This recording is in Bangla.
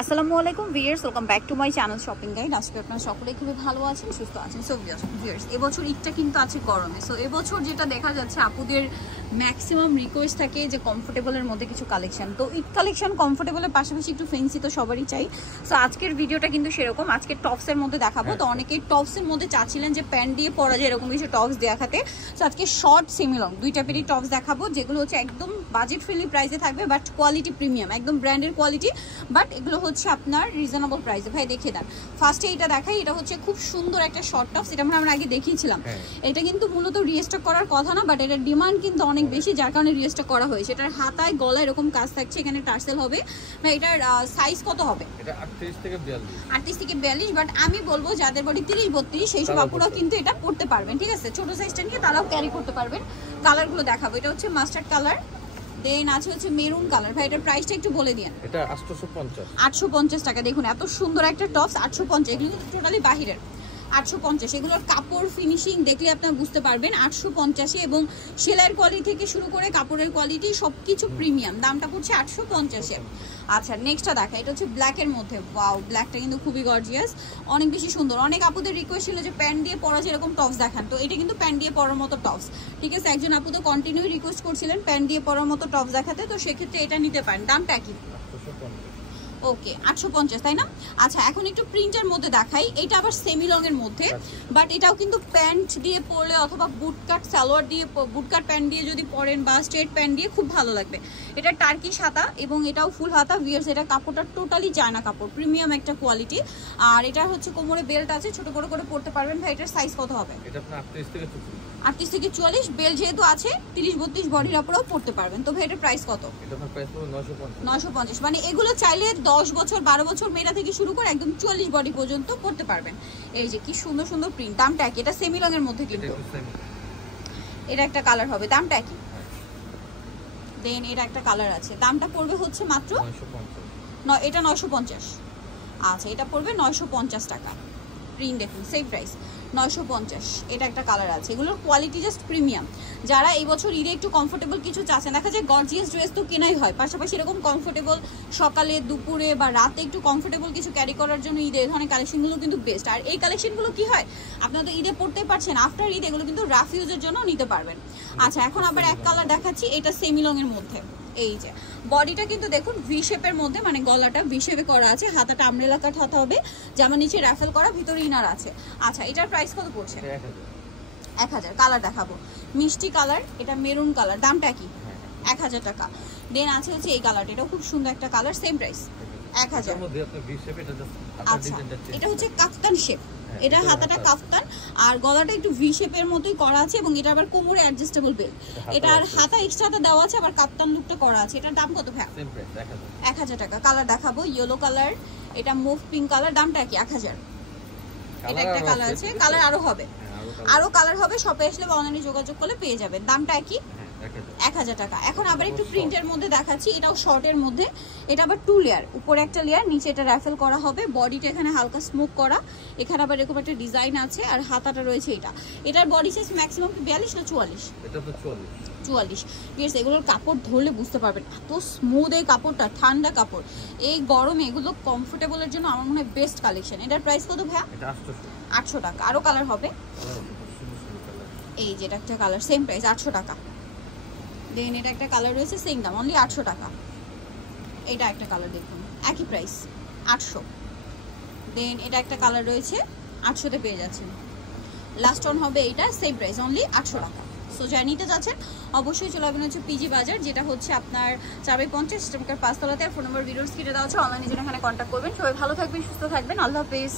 আসসালামু আলাইকুম viewers, welcome back to my channel shopping guide. আজকে আপনারা সকলেই খুবই ভালো আছেন, সুস্থ আছেন। সো ভিউয়ার্স, এবছর ঈদটা কিন্তু আছে গরমে। সো এবছর যেটা দেখা যাচ্ছে আপুদের ম্যাক্সিমাম রিকোয়েস্ট থাকে যে কমফোর্টেবলের মধ্যে কিছু কালেকশন। তো ঈদ কালেকশন কমফোর্টেবলের পাশাপাশি একটু ফ্যান্সি তো সবারই চাই। সো আজকের ভিডিওটা কিন্তু সেরকম। আজকে টপসের মধ্যে দেখাবো। তো অনেকেই টপসের মধ্যে চাচ্ছিলেন যে প্যান্ট দিয়ে পরা যায় এরকম কিছু টপস দেখাতে। সো আজকে শর্ট সেমি লং দুই টাইপেরই টপস দেখাবো, যেগুলো হচ্ছে একদম বাজেট ফ্রেন্ডলি প্রাইসে থাকবে, বাট কোয়ালিটি প্রিমিয়াম, একদম ব্র্যান্ডের কোয়ালিটি, বাট এগুলো হচ্ছে আপনার রিজনেবল প্রাইসে। ভাই দেখিয়ে দেন। ফার্স্টে এটা দেখাই, এটা হচ্ছে খুব সুন্দর একটা শর্ট টপস। এটা আমরা আগে দেখিয়েছিলাম। এটা কিন্তু মূলত রিস্টক করার কথা না, বাট এটার ডিমান্ড কিন্তু অনেক বেশি, যার কারণে রিস্টক করা হয়েছে। এটার হাতায় গলা এরকম কাজ থাকছে, এখানে টার্সেল হবে। ভাই এটার সাইজ কত হবে? এটা 38 থেকে 42। 38 থেকে 42, বাট আমি বলবো যাদের বডি 30 32 সেই সব আপুরা কিন্তু এটা পড়তে পারবেন, ঠিক আছে? ছোট সাইজটা নিয়ে তারাও ক্যারি করতে পারবেন। কালারগুলো দেখাবো। এটা হচ্ছে মাস্টার্ড কালার, দেন আছে হচ্ছে মেরুন কালার। ভাই এটার প্রাইসটা একটু বলে দিন। এটা 850 850 টাকা। দেখুন এত সুন্দর একটা টপস 850, এগুলো কিন্তু টোটালি বাহিরের। 850, এগুলোর কাপড় ফিনিশিং দেখলে আপনারা বুঝতে পারবেন 850, এবং সেলাইয়ের কোয়ালিটি থেকে শুরু করে কাপড়ের কোয়ালিটি সবকিছু প্রিমিয়াম। দামটা পড়ছে 850-এর। আচ্ছা নেক্সটটা দেখা, এটা হচ্ছে ব্ল্যাকের মধ্যে। ওয়াও, ব্ল্যাকটা কিন্তু খুবই গর্জিয়াস, অনেক বেশি সুন্দর। অনেক আপুদের রিকোয়েস্ট ছিল যে প্যান্ট দিয়ে পরা যায় এরকম টপস দেখান, তো এটা কিন্তু প্যান্ট দিয়ে পরার মতো টপস, ঠিক আছে? একজন আপু তো কন্টিনিউ রিকোয়েস্ট করছিলেন প্যান্ট দিয়ে পরার মতো টপস দেখাতে, তো সেক্ষেত্রে এটা নিতে পারেন। দামটা কি? 850। ওকে 850, তাই না? আচ্ছা এখন একটু প্রিন্টের মধ্যে দেখাই। এটা আবার সেমি লং এর মধ্যে, বাট এটাও কিন্তু প্যান্ট দিয়ে পরলে অথবা বুটকাট সালোয়ার দিয়ে, বুটকাট প্যান্ট দিয়ে যদি পরেন বা স্ট্রেট প্যান্ট দিয়ে খুব ভালো লাগবে। এটা টার্কিশ হাতা এবং এটাও ফুল হাতা। ভিউয়ার্স, এটা কাপড়টা টোটালি চায়না কাপড়, প্রিমিয়াম একটা কোয়ালিটি। আর এটা হচ্ছে কোমরে বেল্ট আছে, ছোট বড় করে পড়তে পারবেন। ভাই এটার সাইজ কত হবে? এটা আপনার 38 থেকে 44। 38 থেকে 44, বেল্ট যেহেতু আছে 30 32 বডির উপরেও পড়তে পারবেন। তো ভাই এটার প্রাইস কত? এটা আপনার প্রাইস পড়বে 950। 950, মানে এগুলো চাইলে 10 বছর 12 বছর মেয়েরা থেকে শুরু করে একদম 44 বডি পর্যন্ত পড়তে পারবেন। এই যে কি সুন্দর সুন্দর প্রিন্ট। দামটা কি? এটা সেমি লং এর মধ্যে কিন্তু এটা একটা কালার হবে, দামটা কি? দেন এটা একটা কালার আছে, দামটা পড়বে হচ্ছে মাত্র 950। এটা 950। আচ্ছা এটা পড়বে 950 টাকা। প্রিন্ট দেখুন সেম প্রাইস 950। এটা একটা কালার আছে, এগুলোর কোয়ালিটি জাস্ট প্রিমিয়াম। যারা এই বছর ঈদে একটু কমফোর্টেবল কিছু চাচ্ছেন, দেখা যায় গর্জিয়াস ড্রেস তো কেনাই হয়, পাশাপাশি এরকম কমফোর্টেবল সকালে দুপুরে বা রাতে একটু কমফোর্টেবল কিছু ক্যারি করার জন্য ঈদে এই ধরনের কালেকশনগুলো কিন্তু বেস্ট। আর এই কালেকশনগুলো কি হয়, আপনারা তো ঈদে পড়তেই পারছেন, আফটার ঈদ এগুলো কিন্তু রাফ ইউজের জন্য নিতে পারবেন। আচ্ছা এখন আবার এক কালার দেখাচ্ছি, এটা সেমি লং এর মধ্যে। এই যে বডিটা কিন্তু দেখুন ভি শেপের মধ্যে, মানে গলাটা ভি শেপে করা আছে, হাতাটা আমব্রেলা কাট হাতা হবে, যেমন নিচে রাফেল করা, ভিতরে ইনার আছে। আচ্ছা এটার প্রাইস কত পড়ছে? 1000। কালার দেখাবো, মিষ্টি কালার, এটা মেরুন কালার। দামটা কি? 1000 টাকা। দেন আছে হচ্ছে এই কালারটা, এটাও খুব সুন্দর একটা কালার, সেম প্রাইস 1000। আচ্ছা এটা হচ্ছে কাফতান শেপ, এটা হাতাটা কাফতান আর গলাটা একটু ভি শেপের মতোই করা আছে, এবং এটা আবার কোমরে অ্যাডজাস্টেবল বেল্ট। এটার হাতা এক্সট্রাতে দেওয়া আছে, আবার কাফতান লুকটা করা আছে। এটার দাম কত ভাই? 1000 টাকা। কালার দেখাবো, ইয়েলো কালার, এটা মুভ পিঙ্ক কালার। দামটা কি? 1000। এটা একটা কালার আছে, কালার আরো হবে, আরো কালার হবে। শপে আসলে বা অনলাইনে যোগাযোগ করলে পেয়ে যাবেন। দামটা কি? 1000 টাকা। এখন আবার একটু প্রিন্টের মধ্যে দেখাচ্ছি, এটাও শর্টের মধ্যে। এটা আবার 2 লেয়ার, উপরে একটা লেয়ার, নিচে এটা রাফেল করা হবে। বডিটা এখানে হালকা স্মোক করা, এখানে আবার এরকম একটা ডিজাইন আছে, আর হাতাটা রয়েছে এটা। এটার বডি সাইজ ম্যাক্সিমাম 42 না 44? এটা তো 44। ঠিক আছে, এগুলোর কাপড় ধরলে বুঝতে পারবেন এত স্মুথ এই কাপড়টা, ঠান্ডা কাপড়। এই গরমে এগুলো কমফোর্টেবলের জন্য আমার মনে হয় বেস্ট কালেকশন। এটার প্রাইস কত ভাইয়া? এটা 800 টাকা। আরো কালার হবে, এই যে এটা একটা কালার, সেম প্রাইস 800 টাকা। দেন এটা একটা কালার রয়েছে, সেম দাম, অনলি 800 টাকা। এটা একটা কালার দেখুন, একই প্রাইস 800। দেন এটা একটা কালার রয়েছে, 800-তে পেয়ে যাচ্ছেন। লাস্ট অন হবে এইটা, সেম প্রাইস, অনলি 800 টাকা। সো যা নিতে যাচ্ছেন অবশ্যই চলে আসবেন হচ্ছে পিজি বাজার, যেটা হচ্ছে আপনার 4/50 সিস্টেমকার 5 তলাতে। আর ফোন নম্বর ভিডিওর স্ক্রিনে দেওয়া আছে, অনলাইনে যেন এখানে কন্ট্যাক্ট করবেন। সবাই ভালো থাকবেন, সুস্থ থাকবেন, আল্লাহ হাফেজ।